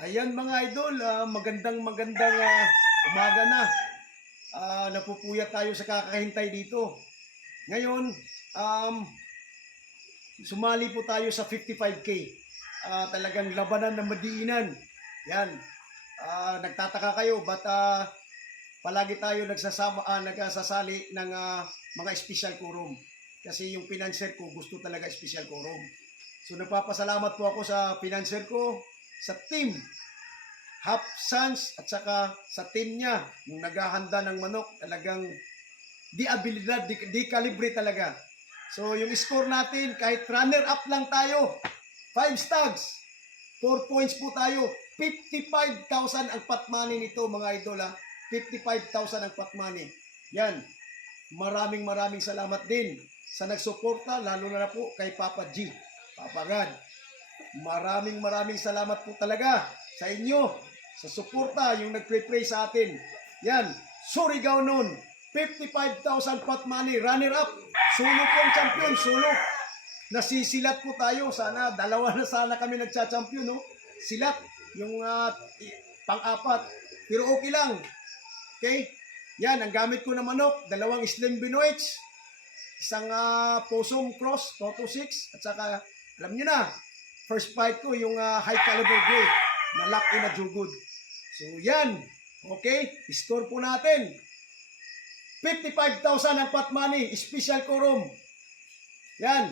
Ayan mga idol, magandang umaga na. Napupuyat tayo sa kakahintay dito. Ngayon, um, sumali po tayo sa 55K. Talagang labanan ng madiinan. Yan. Nagtataka kayo, ba't palagi tayo nagsasali ng mga special quorum? Kasi yung financer ko gusto talaga special quorum. So nagpapasalamat po ako sa financer ko, sa team Half Sons at saka sa team niya, yung naghahanda ng manok, talagang di abilidad, di kalibre talaga. So yung score natin, kahit runner up lang tayo, 5 stags, 4 points po tayo, 55,000 ang pot money nito mga idol ha. 55,000 ang pot money. Yan, maraming salamat din sa nagsuporta, lalo na po kay Papa G, Papa God. Maraming salamat po talaga sa inyo, sa suporta, yung nagpre-pray sa atin. Yan, Surigao noon, 55,000 pot money, runner up, sulok yung champion, sulok. Nasisilat po tayo, sana, dalawa na sana kami nagcha-champion, no? Silat, yung pang-apat, pero okay lang. Okay? Yan, ang gamit ko na manok, 2 Slim Benoits, isang Possum Cross, Toto 6, at saka, alam nyo na, first fight ko, yung high caliber grade, na lock in na jugod. So, yan. Okay? Score po natin. 55,000 ang pot money, special quorum. Yan.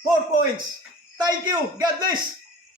4 points. Thank you. God bless.